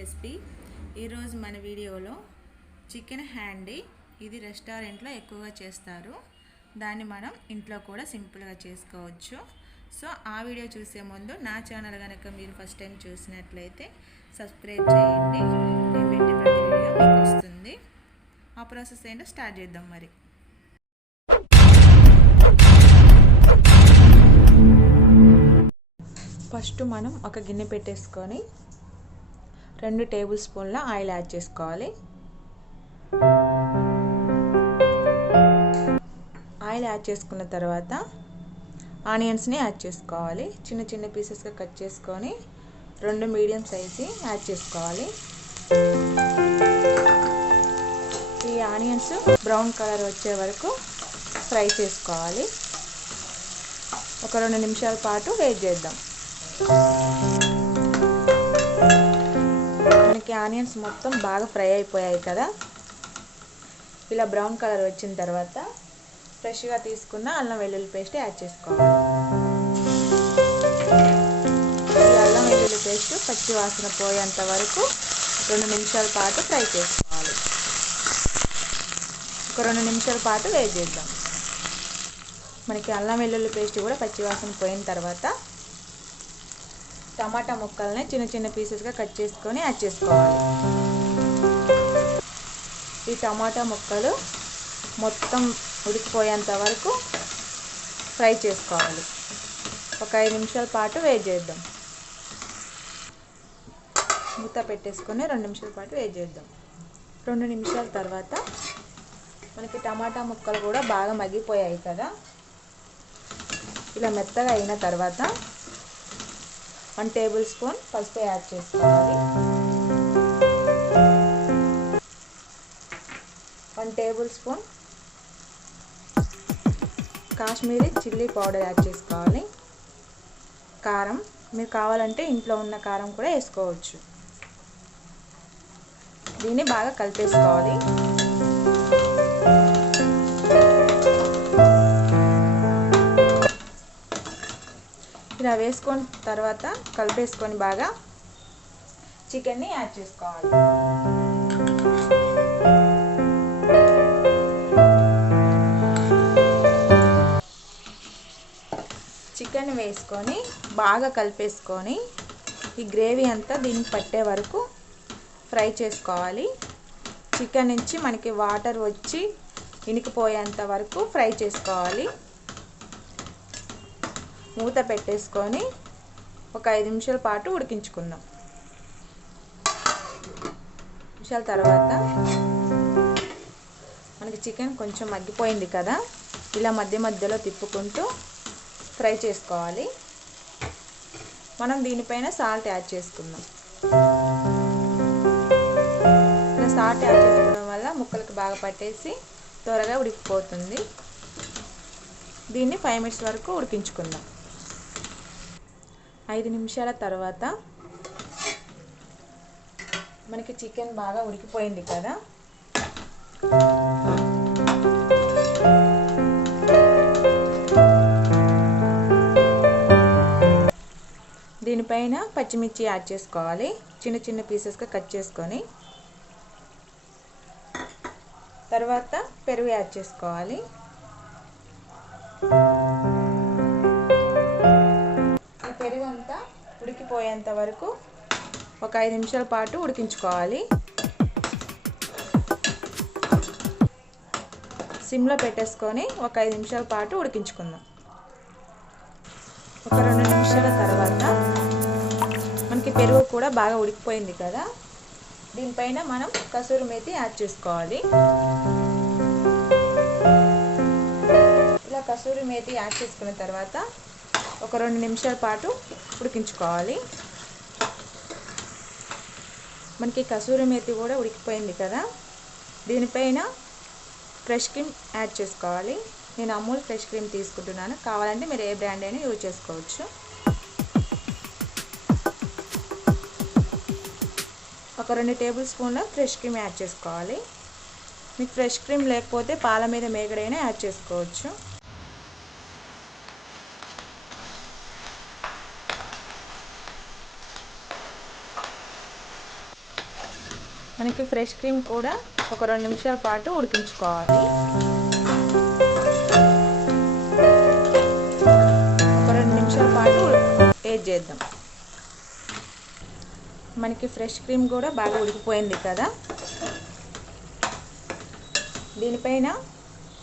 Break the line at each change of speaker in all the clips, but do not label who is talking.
Recipe. ఈరోజు మన వీడియోలో చికెన్ హ్యాండీ. ఇది రెస్టారెంట్లో ఎక్కువగా చేస్తారు. దాన్ని మనం ఇంట్లో కూడా సింపుల్గా చేసుకోవచ్చు. సో ఆ వీడియో చూసే ముందు నా ఛానల్ కనుక మీరు ఫస్ట్ టైం చూసినట్లయితే సబ్స్క్రైబ్ చేయండి. నేను పెట్టే ప్రతి వీడియో మీకు వస్తుంది. ఆ ప్రాసెస్ ఏంటో స్టార్ట్ చేద్దాం మరి. ఫస్ట్ మనం ఒక గిన్నె పెట్టేసుకొని రెండు టేబుల్ స్పూన్ల ఆయిల్ యాడ్ చేసుకోవాలి. ఆయిల్ యాడ్ చేసుకున్న తర్వాత ఆనియన్స్ని యాడ్ చేసుకోవాలి. చిన్న చిన్న పీసెస్గా కట్ చేసుకొని రెండు మీడియం సైజు యాడ్ చేసుకోవాలి. ఈ ఆనియన్స్ బ్రౌన్ కలర్ వచ్చే వరకు ఫ్రై చేసుకోవాలి. ఒక రెండు నిమిషాల పాటు వేట్ చేద్దాం. మనకి ఆనియన్స్ మొత్తం బాగా ఫ్రై అయిపోయాయి కదా. ఇలా బ్రౌన్ కలర్ వచ్చిన తర్వాత ఫ్రెష్గా తీసుకున్న అల్లం వెల్లుల్లి పేస్ట్ యాడ్ చేసుకోవాలి. ఈ అల్లం వెల్లుల్లి పేస్ట్ పచ్చి వాసన పోయేంత వరకు రెండు నిమిషాల పాటు ఫ్రై చేసుకోవాలి. ఒక రెండు నిమిషాల పాటు వేడి చేద్దాం. మనకి అల్లం వెల్లుల్లి పేస్ట్ కూడా పచ్చి వాసన పోయిన తర్వాత టమాటా ముక్కల్ని చిన్న చిన్న పీసెస్గా కట్ చేసుకొని యాడ్ చేసుకోవాలి. ఈ టమాటా ముక్కలు మొత్తం ఉడికిపోయేంత వరకు ఫ్రై చేసుకోవాలి. ఒక ఐదు నిమిషాల పాటు వేడి చేద్దాం. మూత పెట్టేసుకొని రెండు నిమిషాల పాటు వేడి చేద్దాం. రెండు నిమిషాల తర్వాత మనకి టమాటా ముక్కలు కూడా బాగా మగ్గిపోయాయి కదా. ఇలా మెత్తగా అయిన తర్వాత వన్ టేబుల్ స్పూన్ పసుపు యాడ్ చేసుకోవాలి. One table spoon Kashmiri chilli powder add చేసుకోవాలి. కారం మీరు కావాలంటే ఇంట్లో ఉన్న కారం కూడా వేసుకోవచ్చు. దీన్ని బాగా కలిపేసుకోవాలి. ఇలా వేసుకొని తర్వాత కలిపేసుకొని బాగా చికెన్ని యాడ్ చేసుకోవాలి. చికెన్ వేసుకొని బాగా కలిపేసుకొని ఈ గ్రేవీ అంతా దీన్ని పట్టే వరకు ఫ్రై చేసుకోవాలి. చికెన్ నుంచి మనకి వాటర్ వచ్చి ఇనికిపోయేంత వరకు ఫ్రై చేసుకోవాలి. మూత పెట్టేసుకొని ఒక ఐదు నిమిషాల పాటు ఉడికించుకుందాం. నిమిషాల తర్వాత మనకి చికెన్ కొంచెం మగ్గిపోయింది కదా ఇలా మధ్య మధ్యలో తిప్పుకుంటూ ఫ్రై చేసుకోవాలి. మనం దీనిపైన సాల్ట్ యాడ్ చేసుకుందాం. ఇలా సాల్ట్ యాడ్ చేసుకోవడం వల్ల ముక్కలకు బాగా పట్టేసి త్వరగా ఉడికిపోతుంది. దీన్ని ఫైవ్ మినిట్స్ వరకు ఉడికించుకుందాం. ఐదు నిమిషాల తర్వాత మనకి చికెన్ బాగా ఉడికిపోయింది కదా. దీనిపైన పచ్చిమిర్చి యాడ్ చేసుకోవాలి. చిన్న చిన్న పీసెస్గా కట్ చేసుకొని. తర్వాత పెరుగు యాడ్ చేసుకోవాలి. పెరుగు అంతా ఉడికిపోయేంత వరకు ఒక ఐదు నిమిషాల పాటు ఉడికించుకోవాలి. సిమ్లో పెట్టేసుకొని ఒక ఐదు నిమిషాల పాటు ఉడికించుకుందాం. ఒక రెండు నిమిషాల తర్వాత మనకి పెరుగు కూడా బాగా ఉడికిపోయింది కదా? దీనిపైన మనం కసూరి మేతి యాడ్ చేసుకోవాలి. ఇలా కసూరి మేతి యాడ్ చేసుకున్న తర్వాత ఒక రెండు నిమిషాల పాటు ఉడికించుకోవాలి. మనకి కసూరి మేతి కూడా ఉడికిపోయింది కదా. దీనిపైన ఫ్రెష్ క్రీమ్ యాడ్ చేసుకోవాలి. నేను అమూల్ ఫ్రెష్ క్రీమ్ తీసుకుంటున్నాను. కావాలంటే మీరు ఏ బ్రాండ్ అయినా యూజ్ చేసుకోవచ్చు. ఒక రెండు టేబుల్ స్పూన్ల ఫ్రెష్ క్రీమ్ యాడ్ చేసుకోవాలి. మీకు ఫ్రెష్ క్రీమ్ లేకపోతే పాల మీద మేగడైనా యాడ్ చేసుకోవచ్చు. మనకి ఫ్రెష్ క్రీమ్ కూడా ఒక రెండు నిమిషాల పాటు ఉడికించుకోవాలి. ఒక రెండు నిమిషాల పాటు ఏజ్ చేద్దాం. మనకి ఫ్రెష్ క్రీమ్ కూడా బాగా ఉడికిపోయింది కదా? దీనిపైన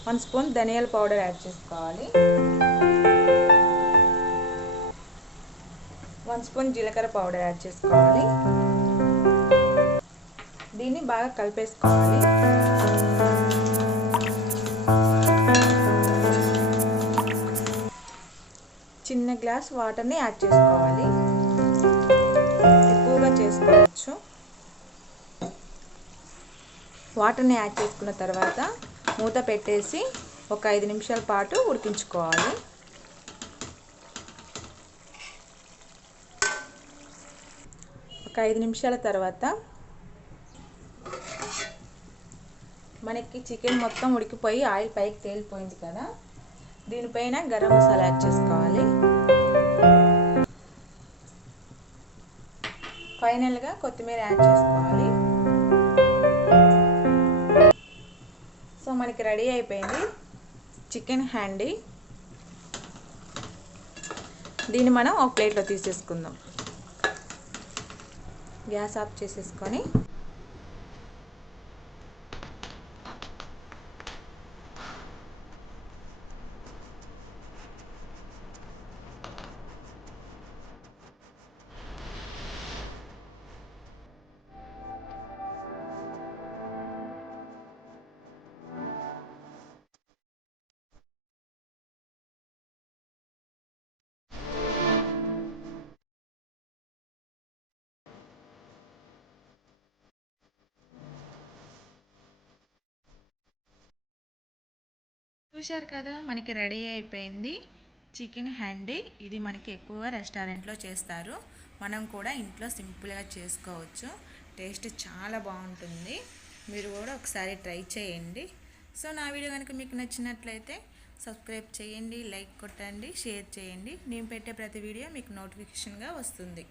వన్ స్పూన్ ధనియాల పౌడర్ యాడ్ చేసుకోవాలి. వన్ స్పూన్ జీలకర్ర పౌడర్ యాడ్ చేసుకోవాలి. దీన్ని బాగా కలిపేసుకోవాలి. చిన్న గ్లాస్ వాటర్ని యాడ్ చేసుకోవాలి. ఎక్కువగా చేసుకోవచ్చు. వాటర్ని యాడ్ చేసుకున్న తర్వాత మూత పెట్టేసి ఒక ఐదు నిమిషాల పాటు ఉడికించుకోవాలి. ఒక ఐదు నిమిషాల తర్వాత మనకి చికెన్ మొత్తం ఉడికిపోయి ఆయిల్ పైకి తేలిపోయింది కదా. దీనిపైన గరం మసాలా యాడ్ చేసుకోవాలి. ఫైనల్గా కొత్తిమీర యాడ్ చేసుకోవాలి. సో మనకి రెడీ అయిపోయింది చికెన్ హ్యాండీ. దీన్ని మనం ఒక ప్లేట్లో తీసేసుకుందాం. గ్యాస్ ఆఫ్ చేసేసుకొని. చూశారు కదా మనకి రెడీ అయిపోయింది. చికెన్ హ్యాండీ ఇది మనకి ఎక్కువగా రెస్టారెంట్లో చేస్తారు. మనం కూడా ఇంట్లో సింపుల్గా చేసుకోవచ్చు. టేస్ట్ చాలా బాగుంటుంది. మీరు కూడా ఒకసారి ట్రై చేయండి. సో నా వీడియో కనుక మీకు నచ్చినట్లయితే సబ్స్క్రైబ్ చేయండి లైక్ కొట్టండి షేర్ చేయండి. నేను పెట్టే ప్రతి వీడియో మీకు నోటిఫికేషన్గా వస్తుంది.